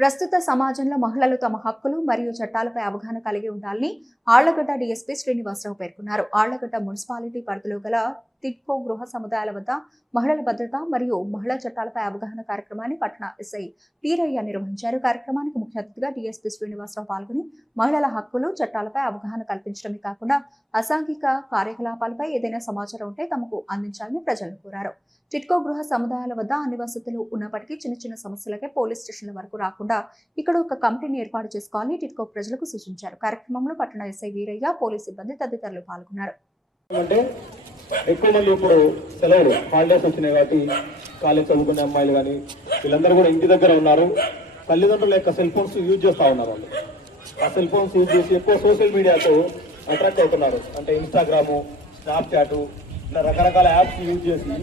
ప్రస్తుత సమాజంలో మహిళలు తమ హక్కులు మరియు చట్టాలపై అవగాహన కలిగి ఉండాలని ఆళ్లగడ్డ డీఎస్పీ శ్రీనివాసరావు పేర్కొన్నారు. ఆళ్లగడ్డ మున్సిపాలిటీ పరిధిలో గల టిడ్కో గృహ సముదాయాల వద్ద మహిళల భద్రత మరియు మహిళా చట్టాలపై అవగాహన కార్యక్రమాన్ని పట్టణ ఎస్ఐ టీరయ్య నిర్వహించారు. కార్యక్రమానికి ముఖ్య అతిథిగా డీఎస్పీ శ్రీనివాసరావు పాల్గొని మహిళల హక్కులు చట్టాలపై అవగాహన కల్పించడమే కాకుండా అసాంఘిక కార్యకలాపాలపై ఏదైనా సమాచారం ఉంటే తమకు అందించాలని ప్రజలను కోరారు. టిడ్కో గృహ సముదాయాల వద్ద అన్ని వసతులు ఉన్నప్పటికీ చిన్న చిన్న సమస్యలకే పోలీస్ స్టేషన్ల వరకు రాకుండా ఇక్కడ ఒక కమిటీని ఏర్పాటు చేసుకోవాలని టిడ్కో ప్రజలకు సూచించారు. కార్యక్రమంలో పట్టణ ఎస్ఐ వీరయ్య, పోలీస్ సిబ్బంది తదితరులు పాల్గొన్నారు. ఎక్కువ మంది ఇప్పుడు సెలవులు హాలిడేస్ వచ్చినాయి కాబట్టి కాలేజ్ చదువుకునే అమ్మాయిలు కానీ వీళ్ళందరూ కూడా ఇంటి దగ్గర ఉన్నారు. తల్లిదండ్రుల యొక్క సెల్ ఫోన్స్ యూజ్ చేస్తూ ఉన్నారు. వాళ్ళు ఆ సెల్ ఫోన్స్ యూజ్ చేసి ఎక్కువ సోషల్ మీడియాతో అట్రాక్ట్ అవుతున్నారు. అంటే ఇన్స్టాగ్రాము, స్నాప్చాట్ ఇలా రకరకాల యాప్స్ యూజ్ చేసి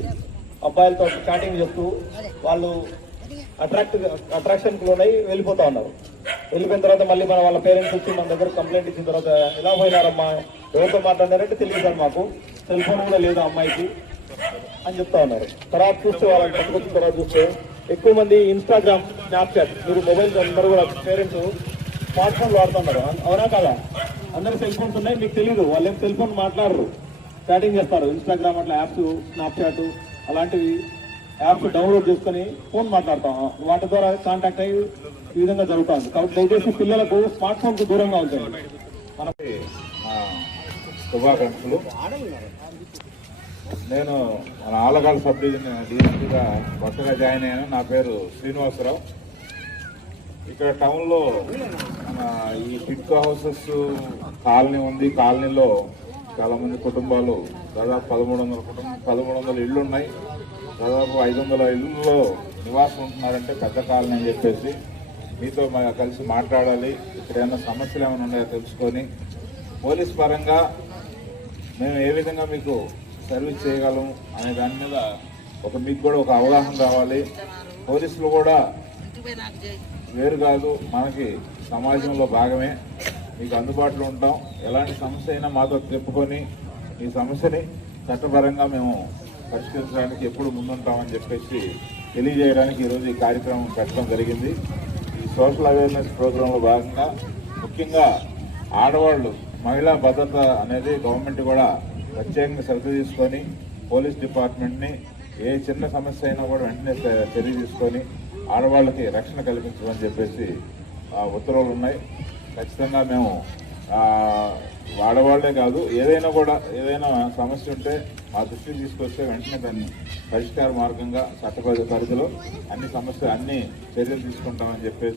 అబ్బాయిలతో చాటింగ్ చేస్తూ వాళ్ళు అట్రాక్షన్కి లోనై వెళ్ళిపోతా ఉన్నారు. వెళ్ళిపోయిన తర్వాత మళ్ళీ వాళ్ళ పేరెంట్స్ వచ్చి మన దగ్గర కంప్లైంట్ ఇచ్చిన తర్వాత ఎలా పోయినారమ్మా, ఎవరితో మాట్లాడారంటే తెలియదు సార్, మాకు సెల్ ఫోన్ కూడా లేదు అమ్మాయికి అని చెప్తా ఉన్నారు. తర్వాత చూస్తే వాళ్ళని పట్టుకొచ్చిన తర్వాత చూస్తే ఎక్కువ మంది ఇన్స్టాగ్రామ్, స్నాప్చాట్, మీరు మొబైల్ అందరూ కూడా పేరెంట్స్ స్మార్ట్ ఫోన్లు వాడుతున్నారు. అవునా కాదా? అందరూ సెల్ ఫోన్స్ ఉన్నాయి, మీకు తెలియదు. వాళ్ళు ఏం సెల్ ఫోన్ మాట్లాడరు, చాటింగ్ చేస్తారు. ఇన్స్టాగ్రామ్ అట్లా యాప్స్, స్నాప్చాట్ అలాంటివి యాప్స్ డౌన్లోడ్ చేసుకుని ఫోన్ మాట్లాడతాం. వాటి ద్వారా కాంటాక్ట్ అయ్యి ఈ విధంగా జరుగుతుంది. కాబట్టి దయచేసి పిల్లలకు స్మార్ట్ ఫోన్ కు దూరంగా ఉంటుంది. మనకి శుభాకాంక్షలు. నేను మన ఆలగాల సబ్ డివిజన్ డీఎస్పీగా కొత్తగా జాయిన్ అయ్యాను. నా పేరు శ్రీనివాసరావు. ఇక్కడ టౌన్లో మన ఈ టిడ్కో హౌసెస్ కాలనీ ఉంది. కాలనీలో చాలామంది కుటుంబాలు, దాదాపు 1300 ఇళ్ళు ఉన్నాయి. దాదాపు 500 ఇళ్ళలో నివాసం ఉంటున్నారంటే పెద్ద కాలనీ అని చెప్పేసి మీతో కలిసి మాట్లాడాలి. ఇక్కడ ఏమైనా సమస్యలు ఏమైనా ఉన్నాయో తెలుసుకొని పోలీస్ పరంగా మేము ఏ విధంగా మీకు సర్వీస్ చేయగలము అనే దాని మీద మీకు కూడా ఒక అవగాహన రావాలి. పోలీసులు కూడా వేరు కాదు, మనకి సమాజంలో భాగమే. మీకు అందుబాటులో ఉంటాం. ఎలాంటి సమస్య అయినా మాతో చెప్పుకొని ఈ సమస్యని చట్టపరంగా మేము పరిష్కరించడానికి ఎప్పుడు ముందుంటామని చెప్పేసి తెలియజేయడానికి ఈరోజు ఈ కార్యక్రమం పెట్టడం జరిగింది. ఈ సోషల్ అవేర్నెస్ ప్రోగ్రాంలో భాగంగా ముఖ్యంగా ఆడవాళ్ళు మహిళా భద్రత అనేది గవర్నమెంట్ కూడా ప్రత్యేకంగా శ్రద్ధ తీసుకొని పోలీస్ డిపార్ట్మెంట్ని ఏ చిన్న సమస్య అయినా కూడా వెంటనే చర్య తీసుకొని ఆడవాళ్ళకి రక్షణ కల్పించమని చెప్పేసి ఉత్తర్వులు ఉన్నాయి. ఖచ్చితంగా మేము ఆడవాళ్లే కాదు, ఏదైనా సమస్య ఉంటే మా దృష్టికి తీసుకొస్తే వెంటనే దాన్ని పరిష్కార మార్గంగా చట్ట పరిధిలో అన్ని చర్యలు తీసుకుంటామని చెప్పేసి